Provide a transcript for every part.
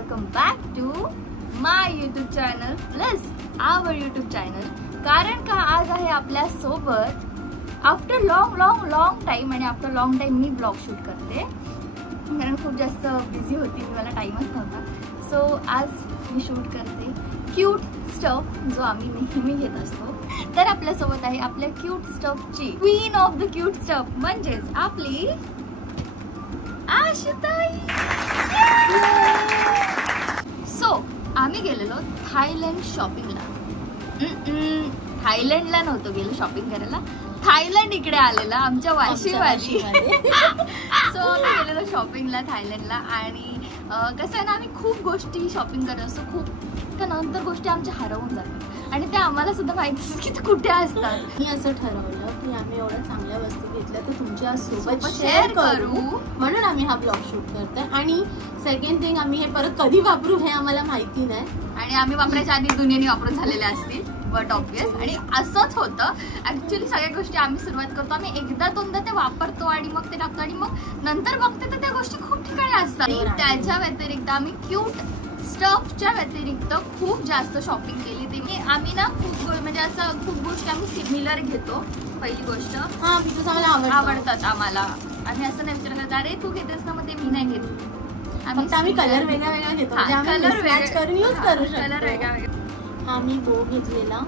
welcome back to my YouTube channel plus our YouTube channel. कारण का आज आहे आपल्या सोबत आफ्टर लॉंग टाइम आणि आफ्टर लॉंग टाइम मी ब्लॉग शूट करते कारण खूप जास्त बिझी होती मी, मला टाइमच नव्हता. सो आज मी शूट करते क्यूट स्टफ जो आम्ही नेहमी घेत असतो. तर आपल्या सोबत आहे आपल्या क्यूट स्टफची queen of the cute stuff म्हणजेच आपली आशुताई. सो आम्ही गेलेलो थायलंड शॉपिंगला. थायलंडला नव्हतो गेलो शॉपिंग करायला, थायलंड इकडे आलेला आमच्या वाशीमध्ये. सो आम्ही गेलेलो शॉपिंगला थायलंडला. आणि कसं आहे ना, आम्ही खूप गोष्टी शॉपिंग करत असतो, खूप त्यानंतर गोष्टी आमच्या हरवून जातात आणि त्या आम्हाला सुद्धा माहिती की ते कुठे असतात. मी असं ठरवलं की आम्ही एवढ्या चांगल्या वस्तू घेतल्या तर तुमच्या सोबत शेअर करू, म्हणून आम्ही हा ब्लॉग शूट करतोय. आणि सेकंड थिंग, आम्ही हे परत कधी वापरू हे आम्हाला माहिती नाही आणि आम्ही वापरायच्या आधी दुनियेने वापरून झालेल्या असतील, बट ऑब्वियस. आणि असंच होतं ऍक्च्युली, सगळ्या गोष्टी आम्ही सुरुवात करतो, आम्ही एकदा दोनदा ते वापरतो आणि मग ते टाकतो आणि मग नंतर बघते तर त्या गोष्टी खूप ठिकाणी असतात. त्याच्या व्यतिरिक्त आम्ही क्यूट स्टफच्या व्यतिरिक्त खूप जास्त शॉपिंग केली. ते आम्ही ना खूप म्हणजे असं खूप गोष्टी आम्ही सिमिलर घेतो. पहिली गोष्ट आवडतात आम्हाला. आम्ही असं नाही विचार करत अरे तू घेतेस ना मग ते मी नाही घेत. आम्ही कलर वेगळा वेगळा घेतो, कलर करून यूज करू शकतो. कलर वेगळा वेगळा. आम्ही बो घेतलेला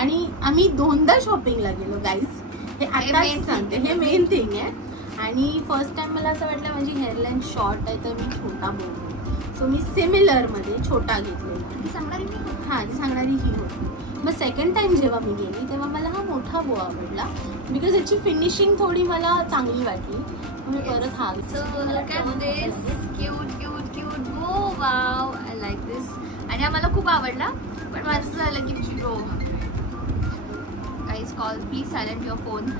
आणि आम्ही दोनदा शॉपिंगला गेलो गाईज. हे आता सांगते, हे मेन थिंग आहे. आणि फर्स्ट टाइम मला असं वाटलं माझी हेअरलाईन शॉर्ट आहे तर मी छोटा बो, सो मी सिमिलर मध्ये छोटा घेतलेला. ती सांगणारी ही होती. मग सेकंड टाइम जेव्हा मी गेली तेव्हा मला हा मोठा बो आवडला बिकॉज याची फिनिशिंग थोडी मला चांगली वाटली. मी परत हा क्यूट बो. वाव, आय लाईक दिस. आणि आम्हाला खूप आवडला. पण माझं झालं की bro guys call please silent your phone.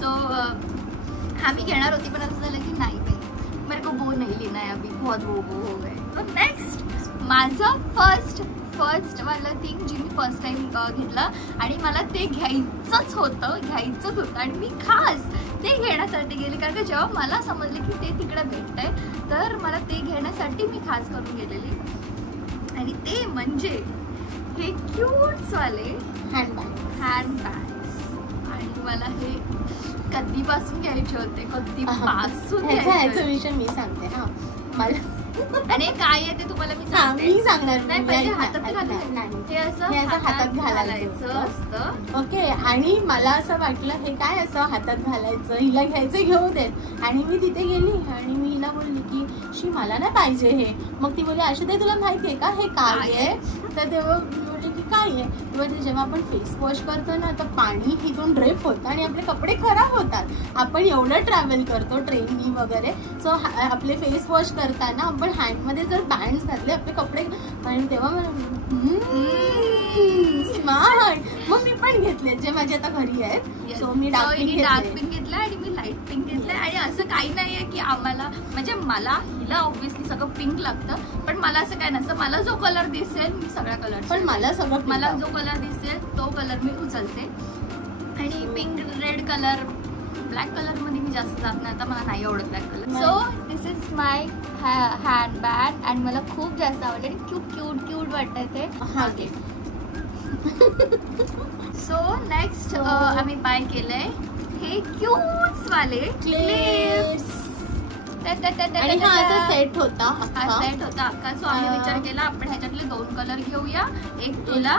So आम्ही घेणार होती पण असं झालं की नाही बाई मेरे को बो नहीं लेना है अभी, बहुत बो हो गए. तो नेक्स्ट माझं फर्स्ट वाला थिंग जी मी फर्स्ट टाइम घेतलं आणि मला ते घ्यायचंच होतं आणि मी खास ते घेण्यासाठी गेले. कारण की जेव्हा मला समजलं की ते तिकडे भेटतंय तर मला ते घेण्यासाठी मी खास करून गेलेली. आणि ते म्हणजे हे क्यूट्स वाले हँडबॅग्स. आणि मला हे कधीपासून घ्यायचे होते, कधीपासून ह्याचा विषय मी सांगते. हा मला आणि काय आहे ते तुम्हाला मी सांगणार नाही. पहिले हातात हातात घालायचं असतं. ओके. आणि मला असं वाटलं हे काय असं हातात घालायचं, हिला घ्यायचं घेऊ दे. आणि मी तिथे गेली आणि मी हिला बोलली की शी मला नाही पाहिजे हे. मग ती बोलली आशुताई तुला माहितीये का हे काय आहे. तर तेव्हा मी बोलली की काय आहे. तेव्हा जेव्हा आपण फेस वॉश करतो ना तर पाणी तिथून ड्रेप होतं आणि आपले कपडे खराब होतात. आपण एवढं ट्रॅव्हल करतो ट्रेननी वगैरे, सो आपले फेस वॉश करताना आपण हँडमध्ये जर बँड्स घातले आपले कपडे. आणि तेव्हा स्मार्ट. मग मी पण घेतले जे माझे आता घरी आहेत. सो मी डार्क पिंक घेतला आणि मी लाईट पिंक घेतलाय. आणि असं काही नाहीये की आम्हाला म्हणजे मला हिला ऑब्व्हियसली सगळं पिंक लागतं पण मला असं काय नसतं. मला जो कलर दिसेल मी सगळ्या कलर, पण मला जो कलर दिसेल तो कलर मी उचलते. आणि pink, red colour, black colour मध्ये मी जास्त जात नाही. आता मला नाही आवडत black colour. So this is my handbag आणि मला खूप जास्त आवडले आणि क्यूट वाटतंय ते. सो नेक्स्ट आम्ही बाय केलंय हे क्यूट्स वाले क्लिप्स. आणि हा असा सेट होता अख्खा. सो आम्ही विचार केला आपण ह्याच्यातले 2 कलर घेऊया, एक तुला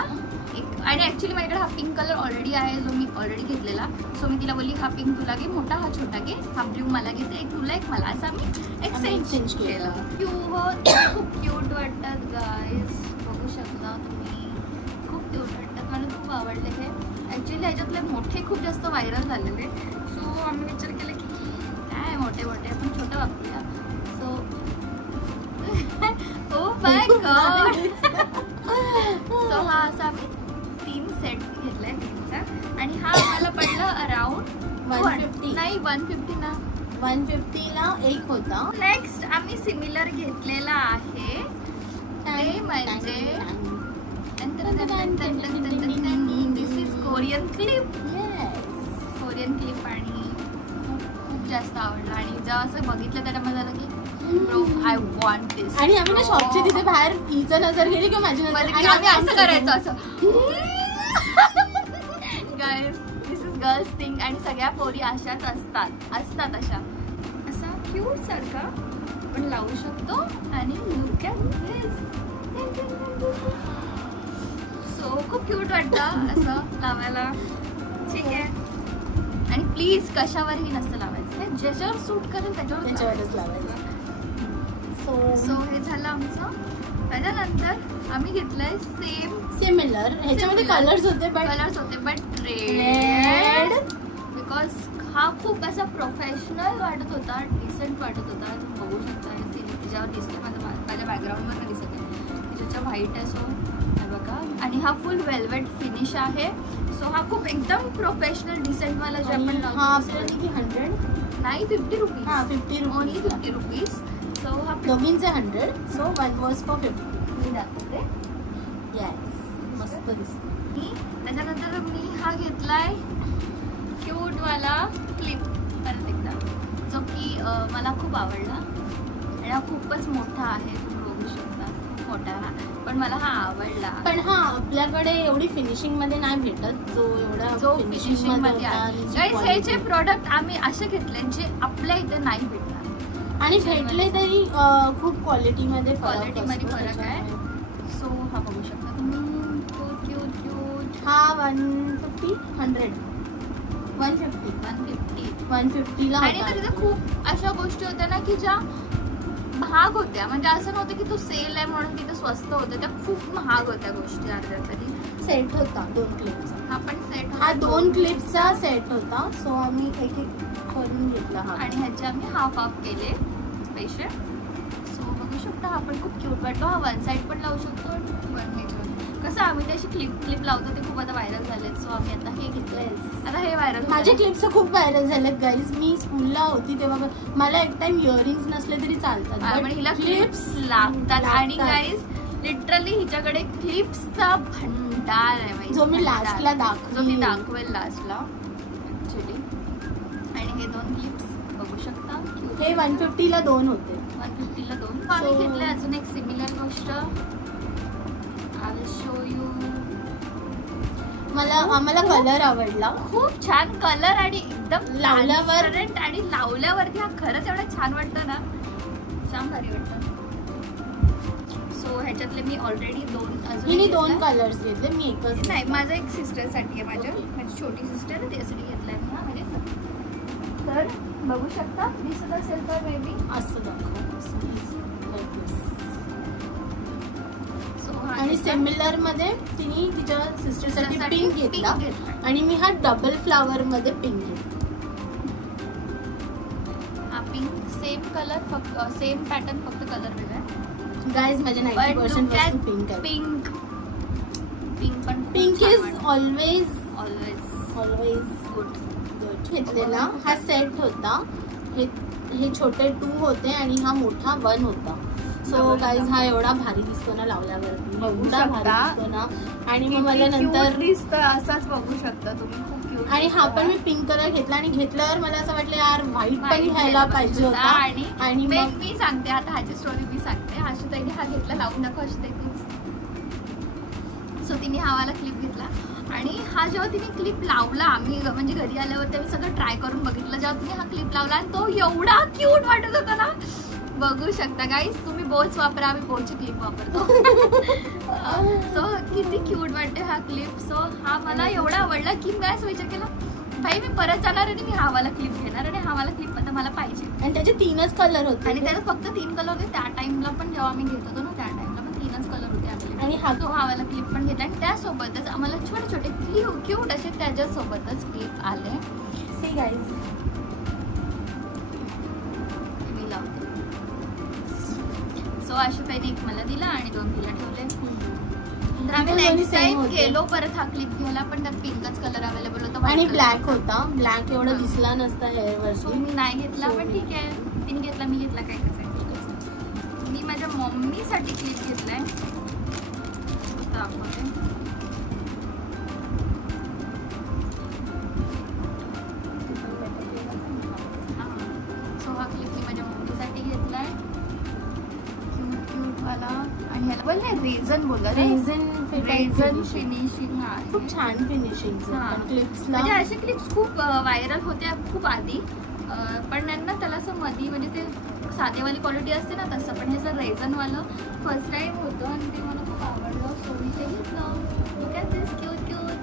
एक. आणि ऍक्च्युली माझ्याकडे हा पिंक कलर ऑलरेडी आहे जो मी ऑलरेडी घेतलेला. सो मी तिला बोलली हा पिंक तुला घे मोठा, हा छोटा घे, हा ब्ल्यू मला घेते, एक तुला एक मला, असं आम्ही एक्सचेंज केलं. खूप क्यूट वाटतात गाईज, बघू शकता तुम्ही. खूप क्यूट वाटतात, मला खूप आवडले हे. ऍक्च्युली ह्याच्यातले मोठे खूप जास्त व्हायरल झालेले. सो आम्ही विचार केला की काय मोठे आपण छोटं वापरूया. So oh my God. So हा असा आम्ही 3 सेट घेतलाय 3चा. आणि हा आम्हाला पडला अराउंड 150 नाही 150 ना 150ला एक होता. नेक्स्ट आम्ही सिमिलर घेतलेला आहे ते म्हणजे this is Korean clip. Korean clip आणि खूप जास्त आवडला. आणि जेव्हा असं बघितलं त्या टाइम झालं की ब्रो आय वॉन्ट दिस. आणि आम्ही ना शॉपच्या तिथे बाहेर हिचं नजर गेली किंवा माझी नजर आणि आम्ही असं करायचं असं. Guys this is girls thing. आणि सगळ्या पोरी अशाच असतात अशा असा क्यूट सारखा आपण लावू शकतो. आणि लुक ॲट दिस. सो खूप क्यूट वाटतं असं लावायला. ठीक आहे. आणि प्लीज कशावरही नसतं लावायचं, ज्याच्यावर सूट करेल त्याच्यावरच लावायचं. सो हे झालं आमचं. त्याच्यानंतर आम्ही घेतलंय सिमिलर. ह्याच्यामध्ये कलर्स होते बट रेड. बिकॉज हा खूप असा प्रोफेशनल वाटत होता, डिसेंट वाटत होता. बघू शकता तिच्यावर दिसते, माझ्या बॅकग्राऊंडवर दिसत आहे, तिच्याच्या व्हाईट आहे. सो बघा. आणि हा फुल वेल्वेट फिनिश आहे. सो हा खूप एकदम प्रोफेशनल डिसेंट वाला जे आपण हा आपल्याला किती 100 नाही 50 रुपीज. हा 50 ओनली 50 रुपीज. सो हा दोघींचे 100. So one was for 50. मी दाखवते. मस्त दिसत. त्याच्यानंतर मी हा घेतलाय क्यूट वाला क्लिप परत एकदा, जो की मला खूप आवडला. आणि हा खूपच मोठा आहे, तुम्ही बघू शकता मोठा हा, पण मला हा आवडला. पण हा आपल्याकडे एवढी फिनिशिंग मध्ये नाही भेटत जो फिनिशिंग मध्ये आहे. गाईस हे जे प्रोडक्ट आम्ही असे घेतले जे आपल्या इथे नाही भेटणार, आणि भेटले तरी खूप क्वालिटी मध्ये फरक आहे. सो हा बघू शकता तुम्ही. क्यूट. हा 150 100 150 ला. आणि तिथे खूप अशा गोष्टी होत्या ना की ज्या महाग होत्या. म्हणजे असं नव्हतं की तो सेल आहे म्हणून तिथे स्वस्त होतं, त्या खूप महाग होत्या गोष्टी. अर्ध्या तरी सेट होता 2 क्लिपचा. हा पण सेट, हा 2 क्लिपचा सेट होता. सो आम्ही एक करून घेतला हा. आणि ह्याचे आम्ही हाफ केले पैसे. सो बघू शकता हा पण खूप क्यूट वाटतो. हा वन साईड पण लावू शकतो. कसं आम्ही त्याची क्लिप लावतो ते खूप आता व्हायरल झालेत. सो आम्ही आता हे घेतलंय. आता हे व्हायरल, माझे क्लिप्स खूप व्हायरल झालेत गाईज. मी स्कूलला होती तेव्हा मला एक टाइम इयरिंग्स नसले तरी चालतात, पण हिला क्लिप्स लागतात. आणि गाईज लिटरली हिच्याकडे क्लिप्सचा भंडार आहे, जो मी लास्टला दाखवेल लास्टला ऍक्च्युली. आणि हे 2 क्लिप्स बघू शकता. हे 150 ला 2 होते. 150 ला 2. आम्ही घेतले अजून एक सिमिलर गोष्ट. आम्हाला कलर आवडला. खूप छान कलर आणि एकदम लावल्यावर आणि लावल्यावरती हा खरंच एवढा छान वाटतं ना, छान भारी वाटतं. सो ह्याच्यातले मी ऑलरेडी 2 कलर्स घेतले. मी एकच नाही, माझा एक सिस्टरसाठी आहे. माझी छोटी सिस्टर आहे, त्यासाठी घेतलाय मी हा. तर बघू शकता, दिसत असेल तर मे बी असं दाखव. आणि सिमिलर मध्ये तिने तिच्या सिस्टरसाठी पिंक घेतला. आणि मी हा डबल फ्लावर मध्ये पिंक घेतला. हा पिंक सेम कलर, फक्त सेम पॅटर्न, फक्त कलर वेगळा. गाईज माझ्या 90% वस्तू पिंक आहे. Pink is always good. घेतलेला हा सेट होता. हे छोटे 2 होते आणि हा मोठा 1 होता. सो गाईज हा एवढा भारी दिसतो ना लावल्यावरती, एवढा भारी दिसतो ना. आणि मग मला नंतर दिसतं असाच बघू शकता तुम्ही. खूप क्यूट. आणि हा पण मी पिंक कलर घेतला. आणि घेतल्यावर मला असं वाटलं यार व्हाईट पण घ्यायला पाहिजे होता. आणि मग मी सांगते आता ह्याची स्टोरी मी सांगते. आशुताईने हा घेतला, लावून दाखव आशुताई प्लीज. सो तिने हा वाला क्लिप घेतला. आणि हा जेव्हा तिने क्लिप लावला, आम्ही म्हणजे घरी आल्यावर तेव्हा सगळं ट्राय करून बघितलं. जेव्हा तिने हा क्लिप लावला आणि तो एवढा क्यूट वाटत होता ना, बघू शकता गाईज. तुम्ही बोच वापरा, आम्ही बोची क्लिप वापरतो. सो किती क्यूट वाटते हा क्लिप. सो हा मला एवढा आवडला की मी असं विचार केला, भाई मी परत जाणार आणि मी हा वाला क्लिप घेणार. आणि हा वाला क्लिप आता मला पाहिजे. आणि त्याचे 3च कलर होते. आणि त्याला फक्त 3 कलर होते त्या टाइमला पण, जेव्हा आम्ही घेत होतो ना त्या टाइमला पण 3च कलर होते आपल्याला. आणि हा वाला क्लिप पण घेतला. आणि त्यासोबतच आम्हाला छोटे छोटे क्यूट असे त्याच्यासोबतच क्लिप आले. सी गाईज, मी लावते. सो आशुताईने एक मला दिला आणि 2 तिला ठेवले. तर आम्ही नेक्स्ट टाइम गेलो परत हा क्लिप घ्यायला, पण त्यात पिंकच कलर अवेलेबल होता. आणि ब्लॅक होता. ब्लॅक एवढा दिसला नसता हेअरवर. सो मी नाही घेतला, पण ठीक आहे. तिने घेतला, मी घेतला काय कसं. मी माझ्या मम्मीसाठी क्लिप घेतलाय. दाखवते. सो हा क्लिप मी माझ्या मम्मीसाठी घेतलाय. वाला आणि ह्याला बोल ना रेझन बोलला रेझन फिनिशिंग आहे. खूप छान फिनिशिंग. क्लिप्सला म्हणजे असे क्लिप्स खूप व्हायरल होत्या खूप आधी, पण त्यांना त्याला असं मधी म्हणजे ते साधेवाली क्वालिटी असते ना तसं, पण ह्याचं रेझनवालं फर्स्ट टाइम होतं आणि ते मला खूप आवडलं. सो मी ते घेतलं. Look at this cute cute.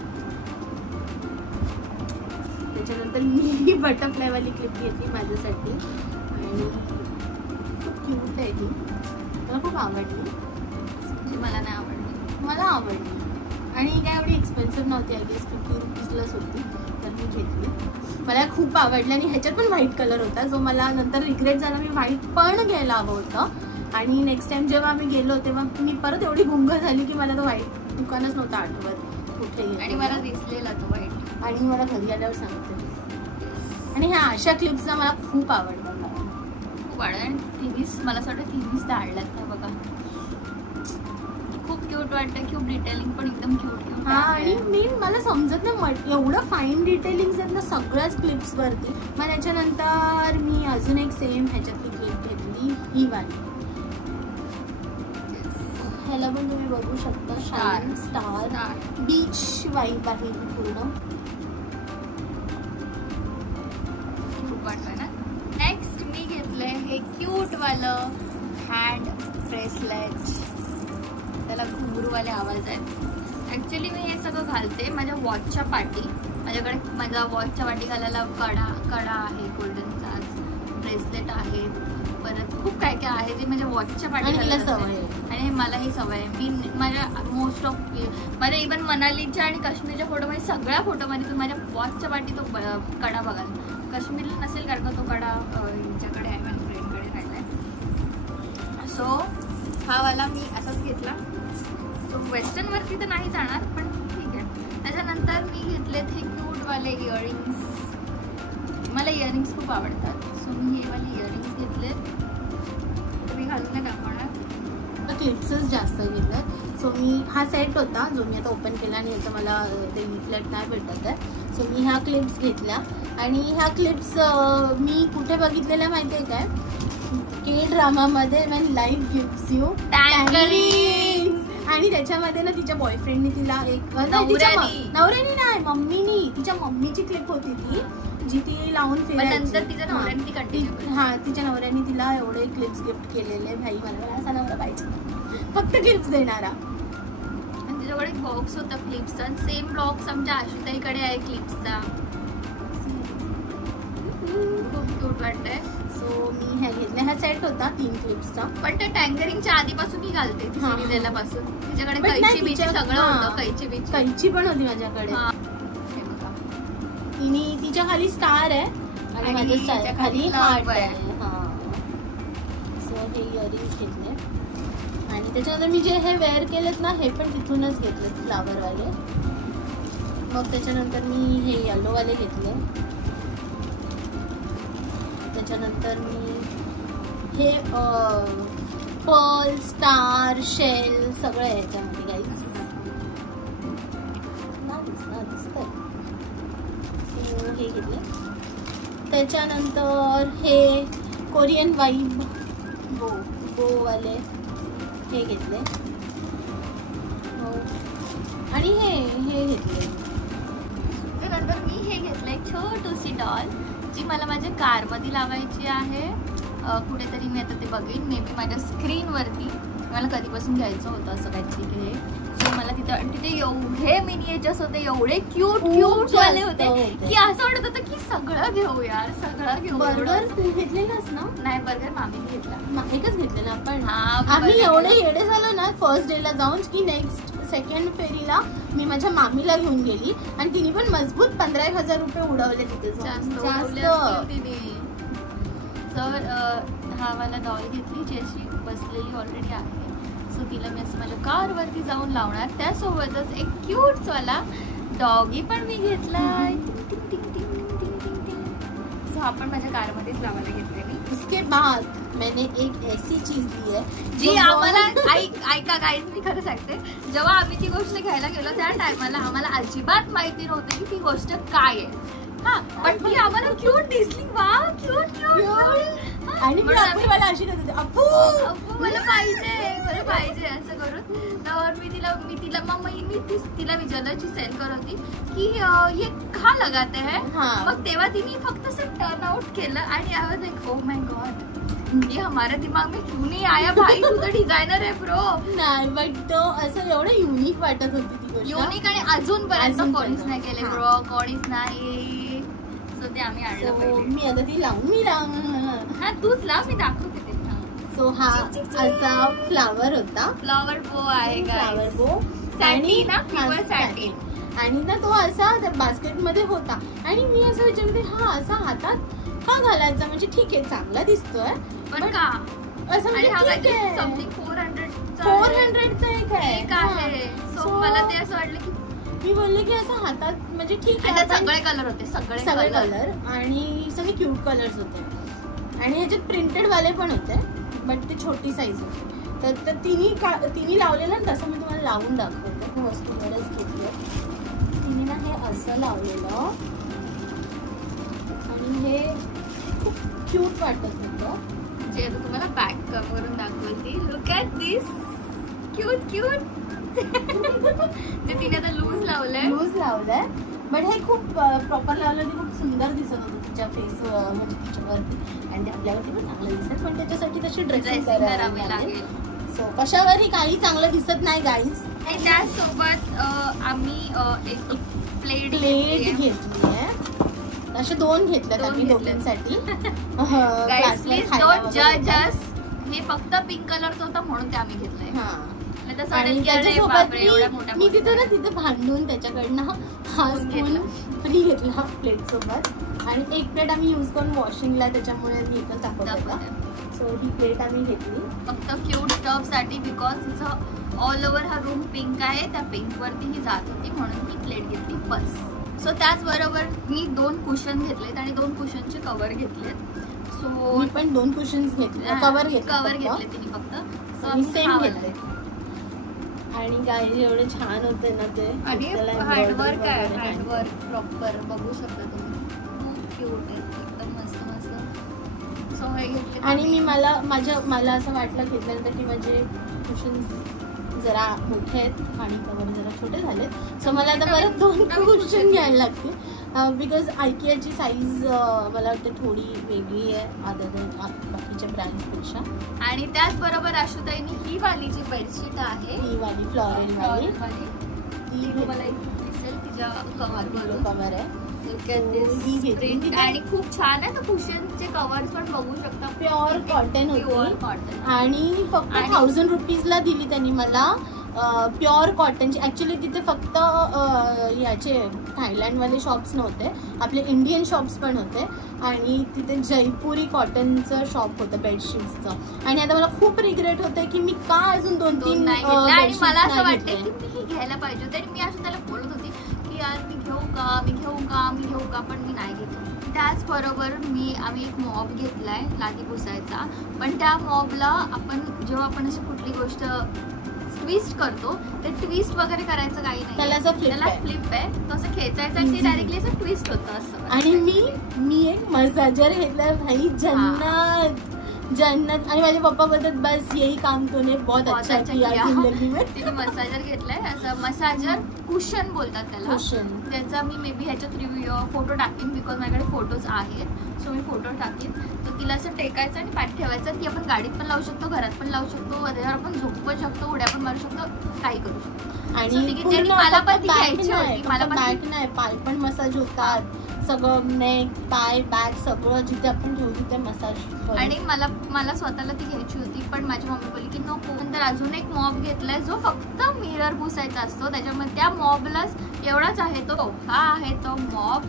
त्याच्यानंतर मी बटरफ्लायवाली क्लिप घेतली माझ्यासाठी आणि खूप क्यूट आहे ती, मला खूप आवडली. जी मला नाही आवडली. मला आवडली आणि काय एवढी एक्सपेन्सिव्ह नव्हती, आय गेस 50 रुपीजलाच होती, तर मी घेतली. मला खूप आवडली आणि ह्याच्यात पण व्हाईट कलर होता जो मला नंतर रिग्रेट झाला. मी व्हाईट पण घ्यायला हवं होतं आणि नेक्स्ट टाइम जेव्हा आम्ही गेलो तेव्हा मी परत एवढी गुंग झाली की मला तो व्हाईट दुकानच नव्हतं आठवत कुठेही. आणि मला दिसलेला तो व्हाईट आणि मला घरी आल्यावर सांगते. आणि ह्या अशा क्लिप्सना मला खूप आवडतात. खूप आवडत आणि तिन्हीच मला असं वाटतं तिन्हीच दाडल्यात ना बघा. खूप क्यूट वाटतं. खूप डिटेलिंग पण एकदम क्यूट क्यूट. हा आणि मी मला समजत नाही एवढं फाईन डिटेलिंग आहेत ना सगळ्याच क्लिप्स वरती. मग त्याच्यानंतर मी अजून एक सेम ह्याच्यातली क्लिप घेतली, ही वाली. ह्याला पण तुम्ही बघू शकता शाईन स्टार बीच वाईब आहे पूर्ण. खूप वाटतंय ना. नेक्स्ट मी घेतलंय हे क्यूट वालं हँड ब्रेसलेट. त्याला घुंगरूवाले आवाज आहेत. ॲक्च्युली मी हे सगळं घालते माझ्या वॉचच्या पाठी. माझ्याकडे माझा वॉचच्या पाठी घालायला कडा आहे, गोल्डनचा ब्रेसलेट आहे, परत खूप काय काय आहे जे माझ्या वॉचच्या पाठी घालायला सवय आहे. आणि मला ही सवय आहे. मी माझ्या मोस्ट ऑफ माझ्या इव्हन मनालीच्या आणि काश्मीरच्या फोटोमध्ये सगळ्या फोटोमध्ये तुम्ही माझ्या वॉचच्या पाठी तो कडा बघाल. काश्मीरला नसेल कारण का तो कडा हिच्याकडे आहे, माझ्या फ्रेंडकडे राहिला. सो हा वाला मी असाच घेतला. तो वेस्टर्नवरती तर नाही जाणार पण ठीक आहे. त्याच्यानंतर मी घेतलेत हे क्यूटवाले इयरिंग्स. मला इयरिंग्स खूप आवडतात. सो मी हे वाले इयरिंग्स घेतलेत. तुम्ही घालून नाही दाखवणार. क्लिप्सच जास्त घेतलं. सो मी हा सेट होता जो मी आता ओपन केला आणि याचं मला ते लिफलेट नाही भेटत आहे. सो मी ह्या क्लिप्स घेतल्या आणि ह्या क्लिप्स मी कुठे बघितलेल्या माहिती आहे काय, के ड्रामामध्ये व्हेन लाईफ गिव्स यू टँगरिंग्स. आणि त्याच्यामध्ये ना तिच्या बॉयफ्रेंडनी तिला एक नवऱ्यानी नाही मम्मीनी तिच्या मम्मीची क्लिप होती ती जी ती लावून फिरायची. हा तिच्या नवऱ्याने तिला एवढे क्लिप्स गिफ्ट केलेले. भाई मला असा नवरा पाहिजे, फक्त क्लिप्स देणारा. आणि तिच्याकडे एक बॉक्स होता क्लिप्सचा. सेम बॉक्स आमच्या आशुताईकडे आहे क्लिप्सचा. खूप क्यूट वाटतंय. सो मी ह्या घेतल्या. हा सेट होता 3 क्लिप्सचा. पण त्या टँगरिंगच्या आधीपासून मी घालते पासून. तिच्याकडे कैची बीच सगळं होतं. कैची पण होती माझ्याकडे. तिच्या खाली स्टार आहे आणि माझ्या स्टार खाली हार्ट आहे. सो हे इयरिंग्स घेतले आणि त्याच्यानंतर मी जे हे वेअर केलेत ना हे पण तिथूनच घेतले फ्लावरवाले. मग त्याच्यानंतर मी हे येलोवाले घेतले. त्याच्यानंतर मी हे पर्ल स्टार शेल सगळं आहे याच्यामध्ये गाईज. हे घेतले. त्याच्यानंतर हे कोरियन वाईब बोवाले हे घेतले आणि हे घेतले. त्यानंतर मी हे घेतलंय छोटूसी डॉल जी मला माझ्या कारमध्ये लावायची आहे. कुठेतरी मी आता ते बघेन मे बी माझ्या स्क्रीनवरती. मला कधीपासून घ्यायचं होतं असं काहीतरी हे. सो मला तिथे एवढे मिनिएचर्स होते, एवढे क्यूट वाले होते की असं वाटत होतं की सगळं घेऊ यार, सगळं घेऊ. बर्गर घेतलेलंच ना? नाही, बर्गर मामीने घेतला. एकच घेतलेला आपण. आम्ही एवढे येडे झालो ना फर्स्ट डेला जाऊन की नेक्स्ट सेकंड फेरीला मी माझ्या मामीला घेऊन गेली आणि तिने पण मजबूत 15,000 रुपये उडवले तिथे. तर हा वाला डॉल घेतली जी अशी बसलेली ऑलरेडी आहे. सो तिला मी असं माझ्या कारवरती जाऊन लावणार. त्यासोबतच एक क्यूट वाला डॉगी पण मी घेतलाय. सो हा पण माझ्या कारमध्येच लावायला घेतलेली. उसके बाद मैंने एक ऐसी चीज ली है जी आम्हाला ऐका गाईज मी खरं सांगते, जेव्हा आम्ही ती गोष्ट घ्यायला गेलो त्या टायमाला आम्हाला अजिबात माहिती नव्हतं की ती गोष्ट काय आहे. हा पण ती आम्हाला क्यूट दिसली. Wow cute. आणि मी अपूला अशी करत होते, अप्पू मला पाहिजे असं करून. तर मी तिला मग मी तिला विचारलं, जी सेल करत होती की ये कहाँ लगाते हैं. मग तेव्हा तिने फक्त असं टर्न आउट केलं आणि I was like, oh my God, ये हमारे दिमाग में क्यों नहीं आया भाई, तू तर डिझायनर आहे ब्रो. नाही, बट तो असं एवढं युनिक वाटत होती ती गोष्ट. युनिक आणि अजूनपर्यंत कोणीच नाही केले ब्रो, कोणीच नाही. सो ते आम्ही आणलं पहिले. मी आता ती लावून हा तूच लाव, मी दाखवते ते. सो हा असा फ्लावर होता, फ्लावर बो आहे, फ्लावर बो सॅटिन ना, प्युअर सॅटिन. आणि ना तो असा बास्केट मध्ये होता आणि मी असं विचारते, हा असा हातात का घालायचा, म्हणजे ठीक आहे चांगला दिसतोय पण का असं, म्हणजे समथिंग 400चा एक आहे. सो मला ते असं वाटलं की मी बोलले की असं हातात म्हणजे ठीक आहे. सगळे कलर होते, सगळे कलर आणि सगळे क्यूट कलर्स होते आणि ह्याच्यात प्रिंटेड वाले पण होते, बट ते छोटी साईज होती. तर तिने लावलेलं ना, तसं मी तुम्हाला लावून दाखवते. वस्तू बरंच घेतलं तिने ना, हे असं लावलेलं आणि हे खूप क्यूट वाटत होतं. जे आता तुम्हाला बॅक करून दाखवते. Look at this cute. जे तिने आता लूज लावलंय, बट हे खूप प्रॉपर लावलं, ते खूप सुंदर दिसत होतं तिच्या फेस, म्हणजे तिच्यावरती, आणि आपल्यावरती पण चांगलं दिसत, पण त्याच्यासाठी तशी ड्रेसिंग करावी लागेल. सो कशावरही काही चांगलं दिसत नाही गाईज. त्यासोबत आम्ही एक प्लेट घेतली आहे. असे 2 घेतल्यात आम्ही दोघींसाठी. हे फक्त पिंक कलरचं होतं म्हणून ते आम्ही घेतलंय. आणि त्याच्यासोबत मी तिथे भांडून त्याच्याकडनं हा स्पून फ्री घेतला प्लेट सोबत, आणि एक प्लेट आम्ही यूज करून वॉशिंगला त्याच्यामुळे इथं टाकत. सो ही प्लेट आम्ही घेतली फक्त क्यूट स्टफ साठी, बिकॉज तिचं ऑल ओव्हर हा रूम पिंक आहे, त्या पिंक वरती ही जात होती म्हणून ही प्लेट घेतली बस. सो त्याचबरोबर मी 2 कुशन घेतलेत आणि 2 कुशनचे कव्हर घेतलेत. सो मी पण 2 कुशन्स घेतले, कव्हर घेतले तिने फक्त. मी सेम घेतले आणि काय एवढे छान होते ना ते. आणि हँडवर्क आहे, हँडवर्क प्रॉपर बघू शकता तुम्ही, खूप क्यूट आहे, एकदम मस्त. सो हे घेतले. आणि मला असं वाटलं घेतल्यानंतर की माझे कुशन्स जरा मोठे आहेत आणि कव्हर जरा छोटे झाले. सो मला आता परत 2 कुशन घ्यायला लागतील, बिकॉज आयकियाची साईज मला वाटतं थोडी वेगळी आहे बाकीच्या ब्रँड्सपेक्षा. आणि त्याचबरोबर आशुताईनी ही वाली जी बेडशीट आहे, ही वाली फ्लॉरल वाली, ती तुम्हाला दिसेल तिच्या कव्हर आहे. आणि खूप छान आहे. कुशनचे कव्हर्स पण बघू शकता, प्युअर कॉटन होती आणि फक्त 1000 रुपीजला दिली त्यांनी मला, प्युअर कॉटनची. ऍक्च्युली तिथे फक्त याचे थायलंडवाले शॉप्स नव्हते, आपले इंडियन शॉप्स पण होते आणि तिथे जयपुरी कॉटनचं शॉप होतं बेडशीट्सचं. आणि आता मला खूप रिग्रेट होते की मी का अजून 2-3 नाही घेतले. आणि मला असं वाटतं की मी घ्यायला पाहिजे होते, आणि मी असं त्याला बोलत होती की यार मी घेऊ का, पण मी नाही घेतलं. त्याचबरोबर आम्ही एक मॉब घेतलाय लादी पुसायचा, पण त्या मॉबला जेव्हा आपण अशी कुठली गोष्ट ट्विस्ट करतो, ते ट्विस्ट वगैरे करायचं काही नाही, त्याला फ्लिप आहे, तो असं खेचायचं आणि डायरेक्टली असं ट्विस्ट होतं असं. आणि मी एक मसाजर घेतलाय भाई, जन्नत. आणि माझे पप्पा बोलतात बस यही काम तूने बहुत अच्छा किया जिंदगी में. तिने मसाजर घेतलाय, असं मसाजर कुशन बोलतात त्याला. त्याचा मी मे बी ह्याच्यात रिव्ह्यू फोटो टाकेन, बिकॉज माझ्याकडे फोटोज आहेत. सो मी फोटो टाकेन. तर तिला असं टेकायचं आणि पाठ ठेवायचं. ती आपण गाडीत पण लावू शकतो, घरात पण लावू शकतो, त्याच्यावर आपण झोपू पण शकतो, उड्या पण मारू शकतो, काही करू शकतो. आणि मला पण ती घ्यायची होती. मला बॅक नाही, पाय पण मसाज होतात, सगळं नेक पाय बॅक सगळं जिथे आपण ठेवू तिथे मसाज. आणि मला स्वतःला ती घ्यायची होती, पण माझी मम्मी बोलली की नको. नंतर अजून एक मॉब घेतलाय जो फक्त मिरर पुसायचा असतो, त्याच्यामध्ये त्या मॉबलाच एवढाच आहे तो. हा आहे तो मॉब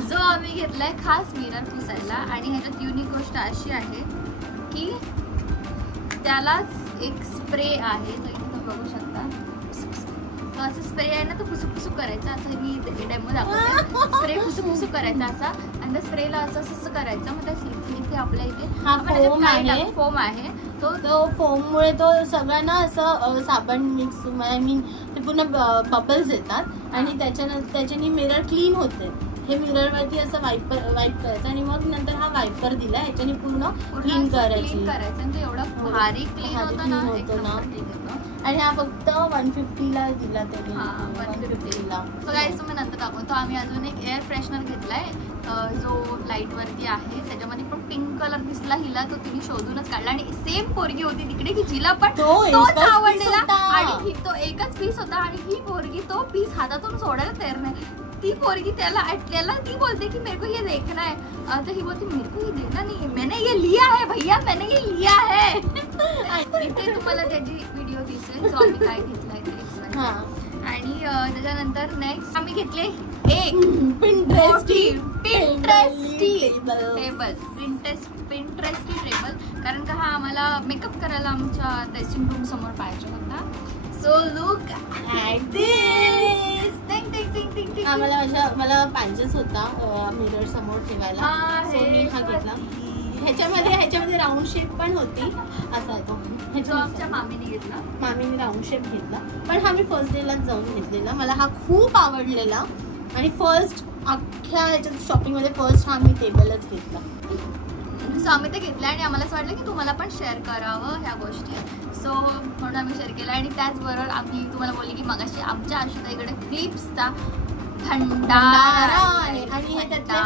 जो आम्ही घेतलाय खास मिरर पुसायला. आणि ह्याच्यात युनिक गोष्ट अशी आहे की त्यालाच एक स्प्रे आहे, तो इथे बघू शकता. असं स्प्रे आहे ना, तो फुसुक करायचा. असं मी डेमो दाखवते. स्प्रे फुसुक करायचा असा, आणि त्या स्प्रेला असं करायचं. मग त्या इथे आपल्या इथे फोम आहे, तो फोममुळे तो सगळ्यांना असं साबण मिक्स, आय मीन ते पूर्ण बबल्स येतात आणि त्याच्याने मिरर क्लीन होते. हे मिरर वरती असं वाईप करायचं आणि मग नंतर हा वायपर दिला, ह्याच्याने पूर्ण क्लीन करायची. करायचं ते एवढं भारी क्लीन होतं ना, होतं ना. आणि हा फक्त 150 ला दिला त्याने. 150 ला. सो गाईस तुम्ही नंतर दाखवतो. आम्ही अजून एक एअर फ्रेशनर घेतलाय जो लाईट वरती आहे, त्याच्यामध्ये पण पिंक कलर दिसला हिला, तो तिने शोधूनच काढला आणि सेम पोरगी होती तिकडे की जिला पण तोच आवडलेला आणि तो एकच पीस होता आणि ही पोरगी तो पीस हातातून सोडायला तयार नाही. ती पोरगी त्याला ती बोलते की मेरे को ये देखना है, तो ही बोलती मेरे को ये देखना नहीं, मैंने ये लिया है भैया, मैंने ये लिया है. इथे तुम्हाला त्याची व्हिडिओ दिसेल जो आम्ही काय घेतलाय ते. आणि त्याच्यानंतर नेक्स्ट आम्ही घेतले एक पिंट्रेस्टी टेबल, कारण का हा आम्हाला मेकअप करायला आमच्या ड्रेसिंग रूम समोर पाहिजे होता. सो लुक ॲट दिस. मला पाहिजेच होता मिरर समोर ठेवायला, सो मी हा घेतला. ह्याच्यामध्ये राऊंड शेप पण होती, असा तो जो आमच्या मामीने घेतला. मामीने राऊंड शेप घेतला, पण हा मी फर्स्ट डे लाच जाऊन घेतलेला. मला हा खूप आवडलेला आणि फर्स्ट अख्ख्या ह्याच्यात शॉपिंग मध्ये फर्स्ट हा मी टेबलच घेतला. सो आम्ही ते घेतलं आणि आम्हाला असं वाटलं की तुम्हाला पण शेअर करावं ह्या गोष्टी, सो म्हणून आम्ही शेअर केलं. आणि त्याचबरोबर आम्ही तुम्हाला बोलली की मगाशी आमच्या आशुताईकडे क्लिप्सचा भंडारा आहे आणि हे त्यातले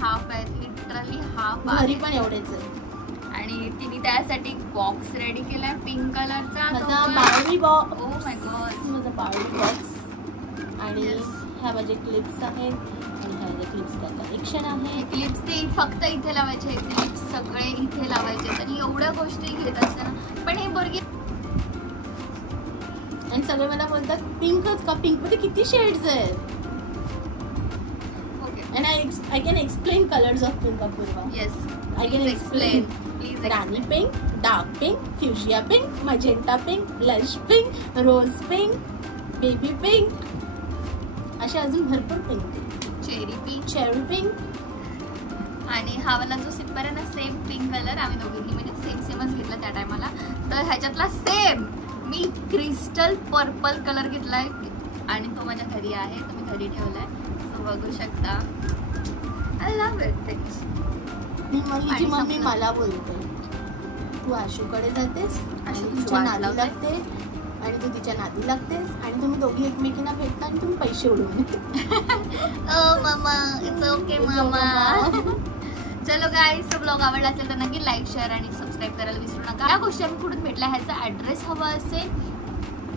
हाफ आहेत, लिटरली हाफ. घरी पण एवढेच आहे. आणि तिने त्यासाठी बॉक्स रेडी केलाय पिंक कलरचा. माझा Barbie box. Oh my God, माझा बार्बी बॉक्स. आणि ह्या माझे क्लिप्स आहेत आणि ह्या माझ्या क्लिप्सचा कलेक्शन आहे. क्लिप्स ते फक्त इथे लावायचे, क्लिप्स सगळे इथे लावायचे आणि एवढ्या गोष्टी घेत असताना पण हे बोरगी. आणि सगळे मला बोलतात पिंकच का, पिंक मध्ये किती शेड्स आहेत. And I can explain colors of pink, Apurva. Yes, I can explain. Please Rani pink, dark pink, fuchsia pink, magenta pink, lush pink, rose pink, baby pink. अशा अजून भरपूर पिंक. Cherry pink. आणि हा वाला जो सिप्पर आहे ना, सेम पिंक कलर आम्ही दोघींनी म्हणजे सेमच घेतला त्या टायमाला. तर ह्याच्यातला सेम मी क्रिस्टल पर्पल कलर घेतलाय आणि तो माझ्या घरी आहे, तो मी घरी ठेवलाय, बघू शकता. I love it things. माझी मम्मी मला बोलते तू आशूकडे जातेस आणि तिच्या नादी लागते आणि तू तिच्या नादी लागतेस आणि तुम्ही दोघी एकमेकींना भेटता आणि तुम्ही पैसे उडवून ओ मामा, इट्स ओके मामा. चलो गाईस, ब्लॉग आवडला असेल तर नक्की लाईक, शेअर आणि सबस्क्राईब करायला विसरू नका. या गोष्टी आम्ही कुठून भेटल्या ह्याचा ऍड्रेस हवा असेल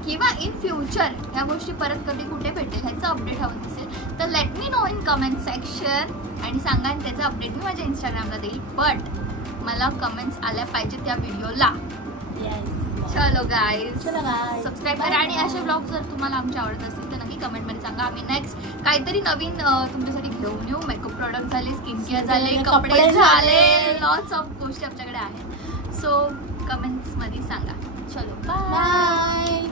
किंवा इन फ्युचर ह्या गोष्टी परत कधी कुठे भेटेल ह्याचं अपडेट हवं असेल तर let me know in comment section आणि सांगा. आणि त्याचा अपडेट मी माझ्या इंस्टाग्रामला देईल, बट मला कमेंट्स आल्या पाहिजे त्या व्हिडिओला. चलो गाईज, सबस्क्राईब करा आणि असे ब्लॉग जर तुम्हाला आमचे आवडत असतील तर नक्की कमेंटमध्ये सांगा. आम्ही नेक्स्ट काहीतरी नवीन तुमच्यासाठी घेऊन येऊ. मेकअप प्रोडक्ट झाले, स्किन केअर झाले, कपडे झाले, लॉट्स ऑफ गोष्टी आमच्याकडे आहेत. सो कमेंट्समध्ये सांगा. चलो बाय.